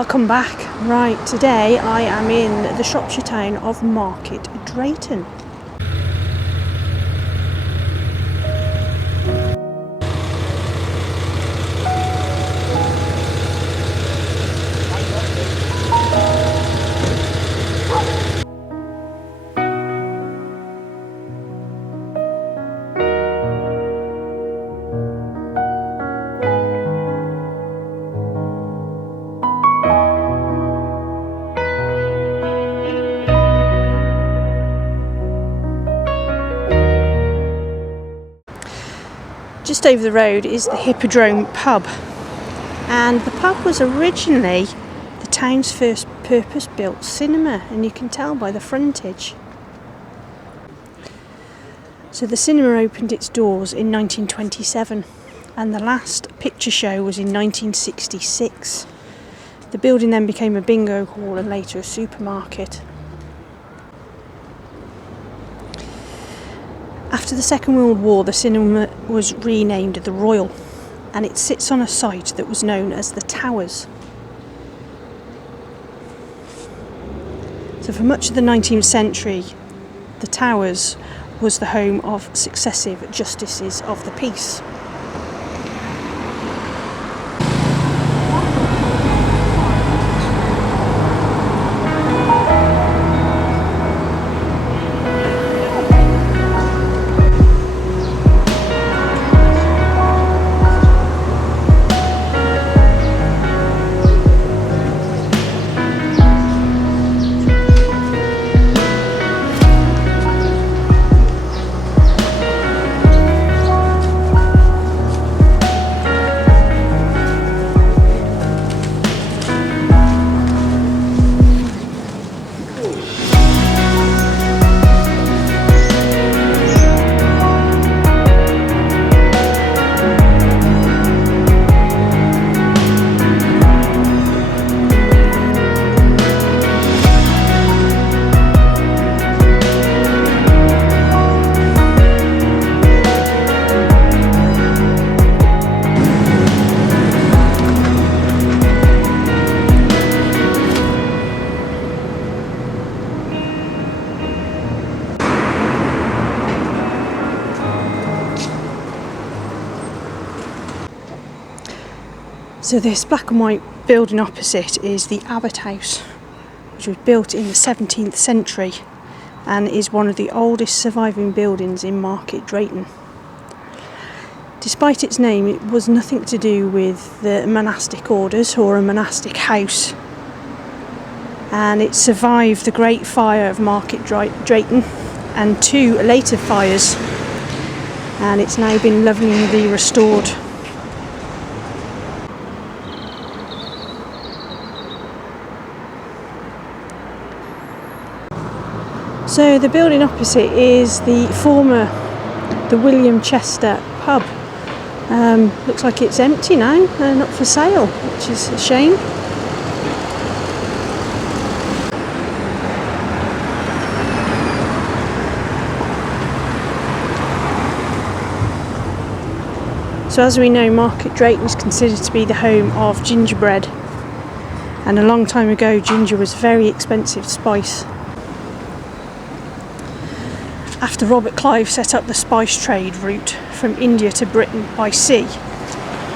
Welcome back. Right, today I am in the Shropshire town of Market Drayton. Just over the road is the Hippodrome pub, and the pub was originally the town's first purpose-built cinema, and you can tell by the frontage. So the cinema opened its doors in 1927 and the last picture show was in 1966. The building then became a bingo hall and later a supermarket. After the Second World War, the cinema was renamed the Royal, and it sits on a site that was known as the Towers. So for much of the 19th century, the Towers was the home of successive justices of the peace. So this black and white building opposite is the Abbot House, which was built in the 17th century and is one of the oldest surviving buildings in Market Drayton. Despite its name, it was nothing to do with the monastic orders or a monastic house, and it survived the Great Fire of Market Drayton and two later fires, and it's now been lovingly restored. So the building opposite is the William Chester pub. Looks like it's empty now, not for sale, which is a shame. So as we know, Market Drayton is considered to be the home of gingerbread, and a long time ago ginger was a very expensive spice. After Robert Clive set up the spice trade route from India to Britain by sea,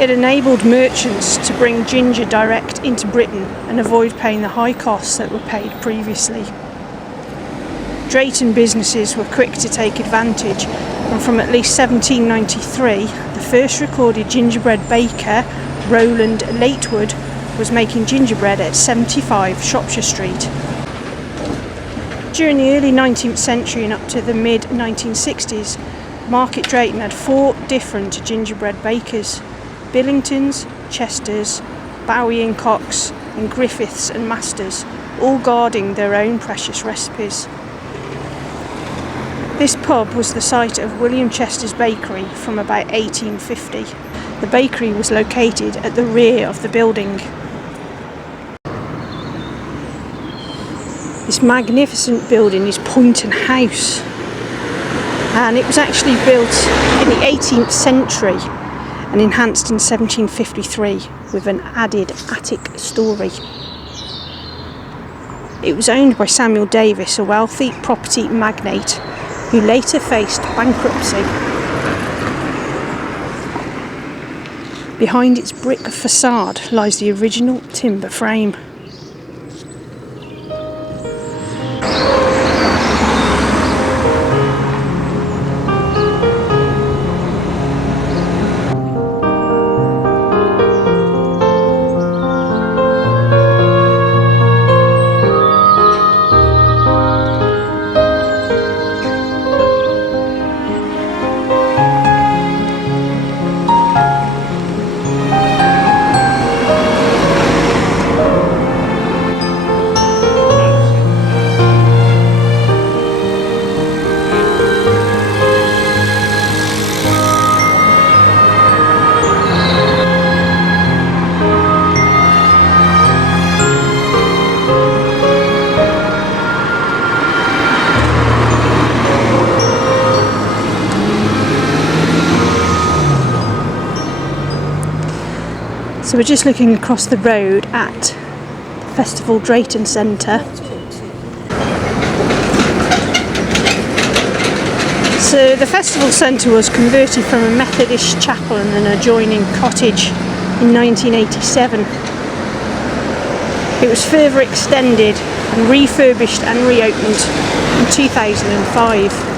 it enabled merchants to bring ginger direct into Britain and avoid paying the high costs that were paid previously. Drayton businesses were quick to take advantage, and from at least 1793, the first recorded gingerbread baker, Rowland Latewood, was making gingerbread at 75 Shropshire Street. During the early 19th century and up to the mid-1960s, Market Drayton had 4 different gingerbread bakers: Billingtons, Chesters, Bowie and Cox, and Griffiths and Masters, all guarding their own precious recipes. This pub was the site of William Chester's bakery from about 1850. The bakery was located at the rear of the building. This magnificent building is Poynton House, and it was actually built in the 18th century and enhanced in 1753 with an added attic story. It was owned by Samuel Davis, a wealthy property magnate who later faced bankruptcy. Behind its brick facade lies the original timber frame. So we're just looking across the road at Festival Drayton Centre. So the festival centre was converted from a Methodist chapel and an adjoining cottage in 1987. It was further extended and refurbished and reopened in 2005.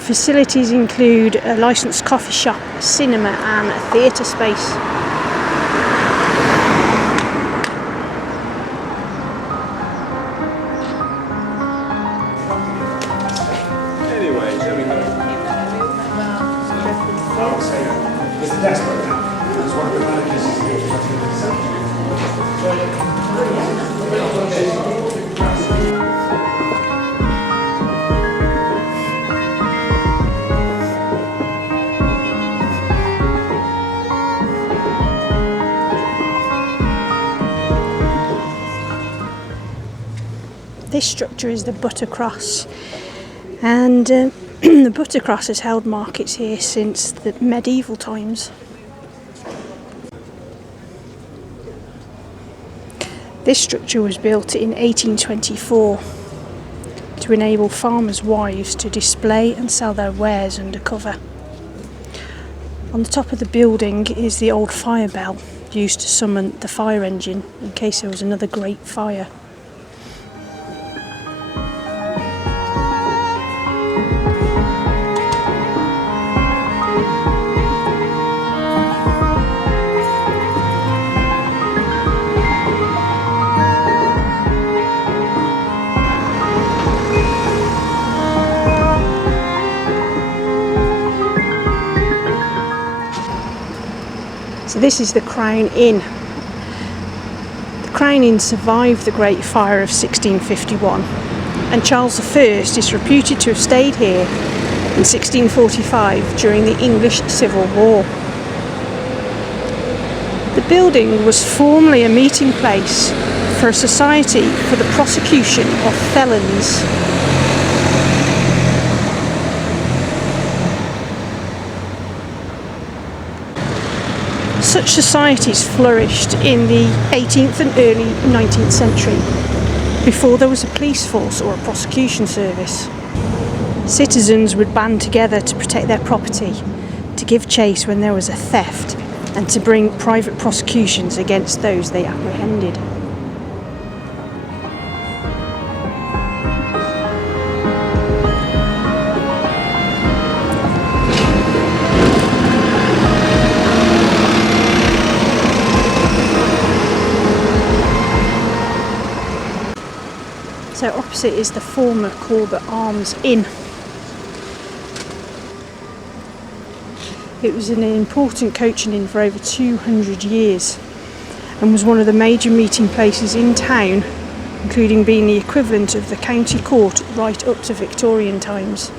Facilities include a licensed coffee shop, a cinema and a theatre space. Anyway, there we go. I'll say that. There's a desk right now. There's one of the managers is here. This structure is the Buttercross, and the Buttercross has held markets here since the medieval times. This structure was built in 1824 to enable farmers' wives to display and sell their wares under cover. On the top of the building is the old fire bell used to summon the fire engine in case there was another great fire. So this is the Crown Inn. The Crown Inn survived the Great Fire of 1651, and Charles I is reputed to have stayed here in 1645 during the English Civil War. The building was formerly a meeting place for a society for the prosecution of felons. Such societies flourished in the 18th and early 19th century, before there was a police force or a prosecution service. Citizens would band together to protect their property, to give chase when there was a theft, and to bring private prosecutions against those they apprehended. So opposite is the former Corbett Arms Inn. It was an important coaching inn for over 200 years and was one of the major meeting places in town, including being the equivalent of the county court right up to Victorian times.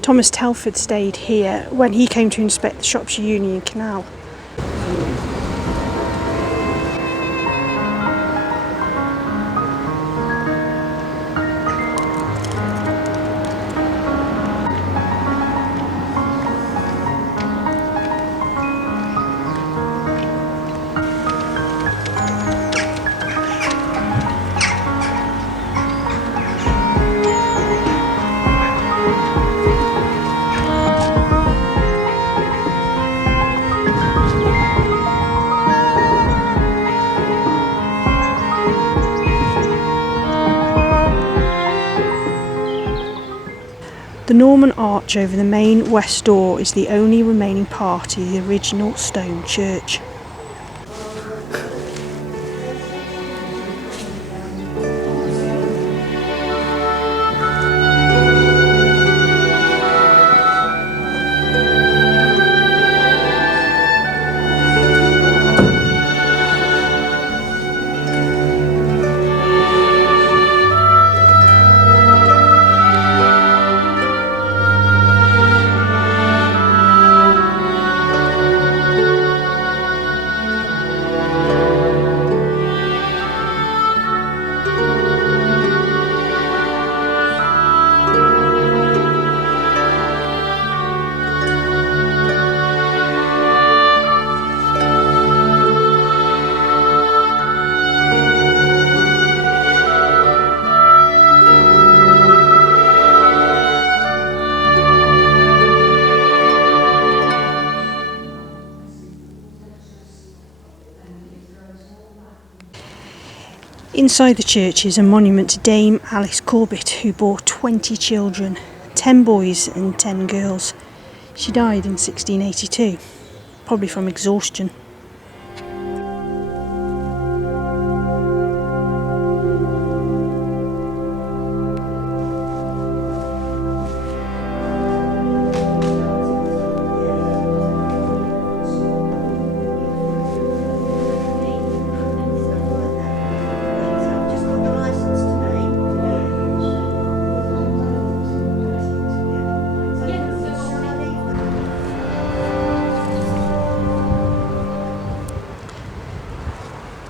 Thomas Telford stayed here when he came to inspect the Shropshire Union Canal. Norman arch over the main west door is the only remaining part of the original stone church. Inside the church is a monument to Dame Alice Corbett, who bore 20 children, 10 boys and 10 girls. She died in 1682, probably from exhaustion.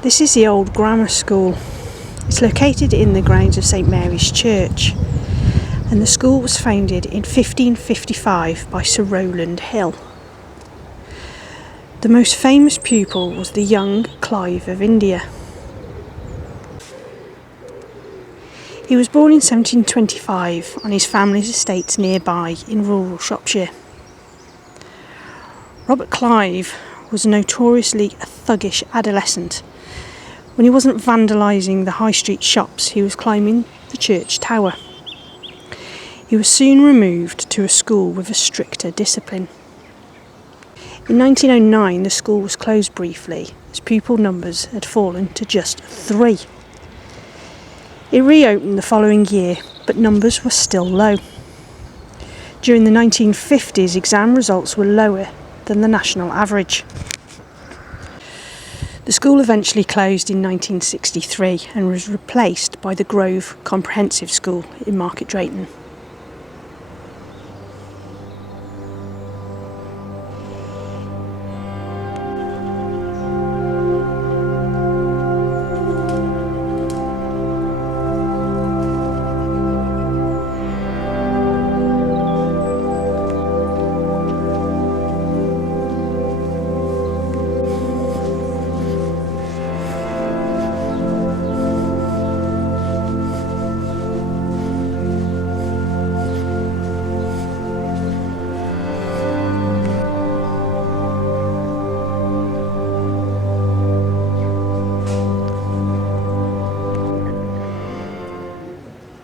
This is the old grammar school. It's located in the grounds of St Mary's Church, and the school was founded in 1555 by Sir Rowland Hill. The most famous pupil was the young Clive of India. He was born in 1725 on his family's estates nearby in rural Shropshire. Robert Clive was notoriously a thuggish adolescent. When he wasn't vandalising the high street shops, he was climbing the church tower. He was soon removed to a school with a stricter discipline. In 1909, the school was closed briefly as pupil numbers had fallen to just 3. It reopened the following year, but numbers were still low. During the 1950s, exam results were lower than the national average. The school eventually closed in 1963 and was replaced by the Grove Comprehensive School in Market Drayton.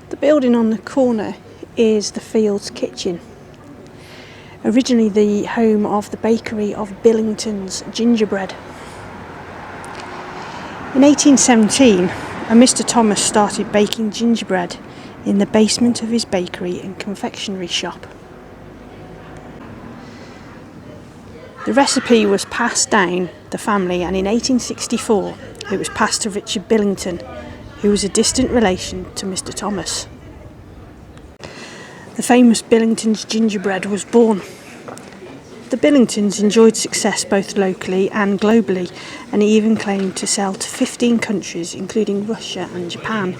The building on the corner is the Fields Kitchen, originally the home of the bakery of Billington's Gingerbread. In 1817, a Mr. Thomas started baking gingerbread in the basement of his bakery and confectionery shop. The recipe was passed down the family, and in 1864 it was passed to Richard Billington, who was a distant relation to Mr. Thomas. The famous Billington's Gingerbread was born. The Billingtons enjoyed success both locally and globally, and even claimed to sell to 15 countries, including Russia and Japan.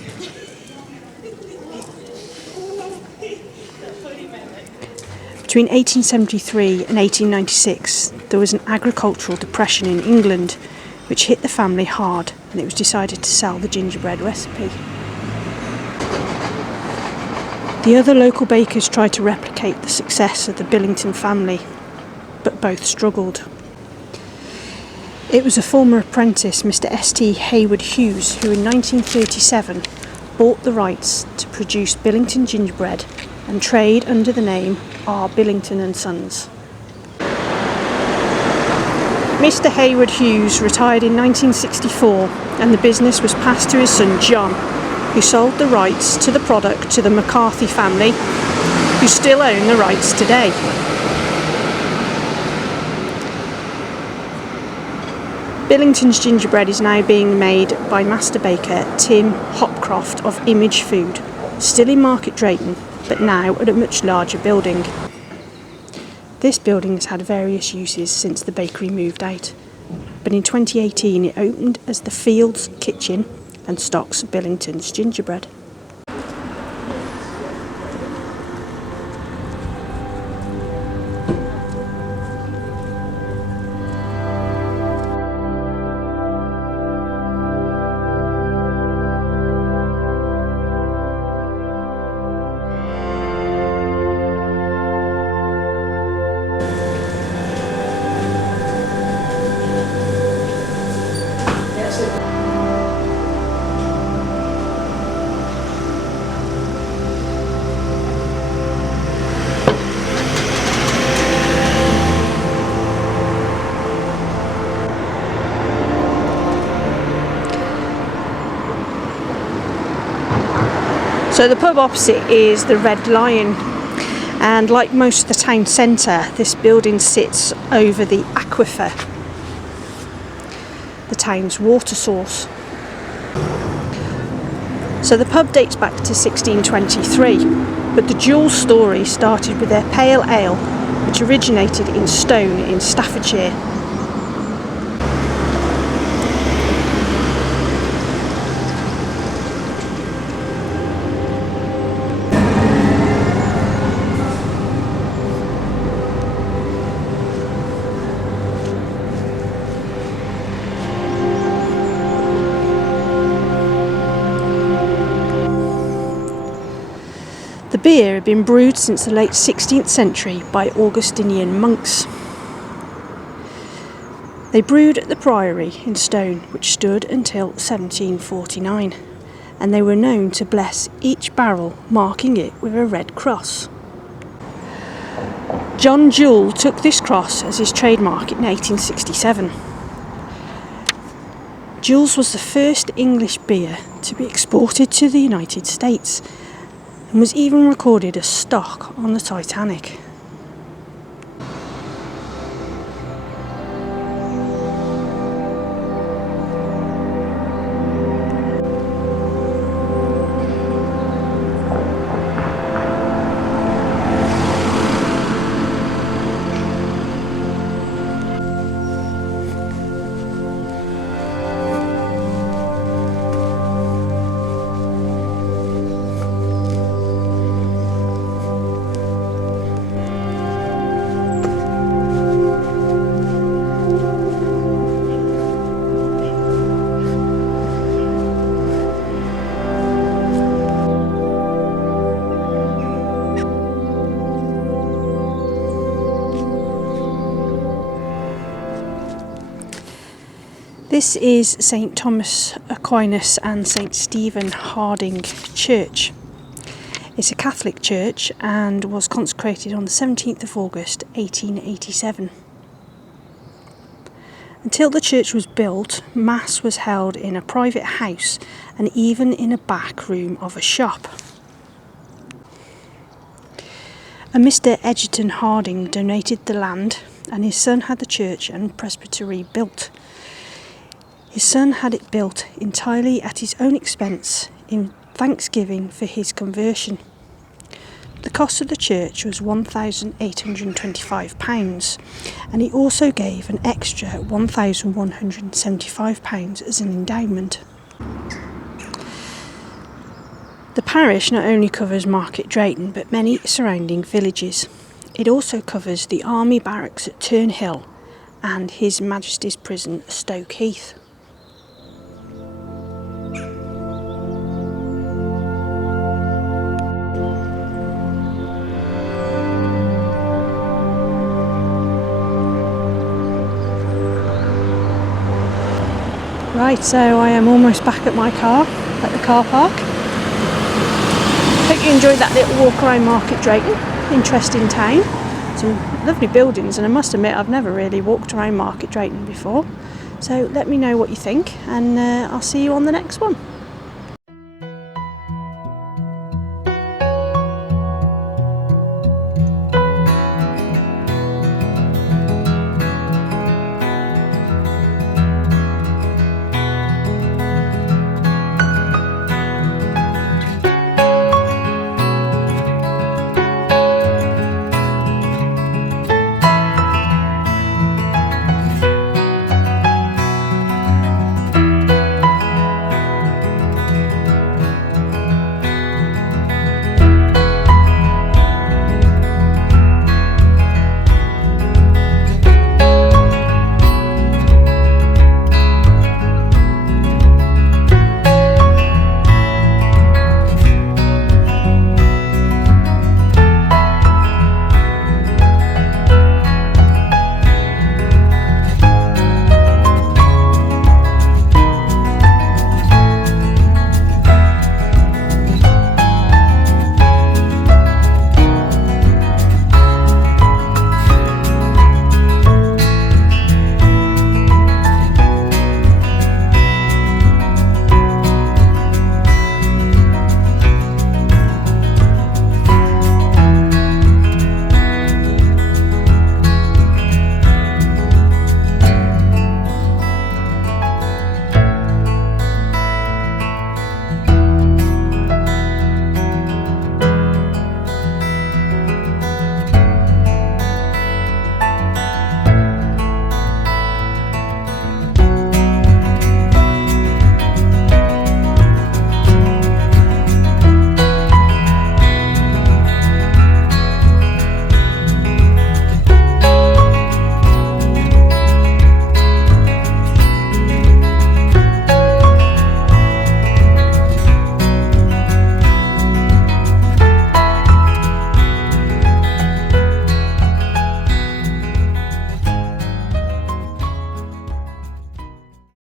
Between 1873 and 1896, there was an agricultural depression in England, which hit the family hard, and it was decided to sell the gingerbread recipe. The other local bakers tried to replicate the success of the Billington family, but both struggled. It was a former apprentice, Mr. S.T. Hayward Hughes, who in 1937 bought the rights to produce Billington gingerbread and trade under the name R. Billington and Sons. Mr. Hayward Hughes retired in 1964 and the business was passed to his son John, who sold the rights to the product to the McCarthy family, who still own the rights today. Billington's gingerbread is now being made by master baker Tim Hopcroft of Image Food, still in Market Drayton, but now at a much larger building. This building has had various uses since the bakery moved out, but in 2018 it opened as the Fields Kitchen and stocks Billington's gingerbread. So the pub opposite is the Red Lion, and like most of the town centre, this building sits over the aquifer, the town's water source. So the pub dates back to 1623, but the Jules story started with their pale ale, which originated in Stone in Staffordshire. The beer had been brewed since the late 16th century by Augustinian monks. They brewed at the priory in Stone, which stood until 1749, and they were known to bless each barrel, marking it with a red cross. John Jewell took this cross as his trademark in 1867. Jewell's was the first English beer to be exported to the United States, and was even recorded as stock on the Titanic. This is St Thomas Aquinas and St Stephen Harding Church. It's a Catholic church and was consecrated on the 17th of August 1887. Until the church was built, Mass was held in a private house and even in a back room of a shop. A Mr Egerton Harding donated the land, and his son had the church and presbytery built. His son had it built entirely at his own expense in thanksgiving for his conversion. The cost of the church was £1,825, and he also gave an extra £1,175 as an endowment. The parish not only covers Market Drayton but many surrounding villages. It also covers the Army Barracks at Turnhill and His Majesty's Prison at Stoke Heath. Right, so I am almost back at my car, at the car park. Hope you enjoyed that little walk around Market Drayton. Interesting town. Some lovely buildings, and I must admit I've never really walked around Market Drayton before. So let me know what you think, and I'll see you on the next one.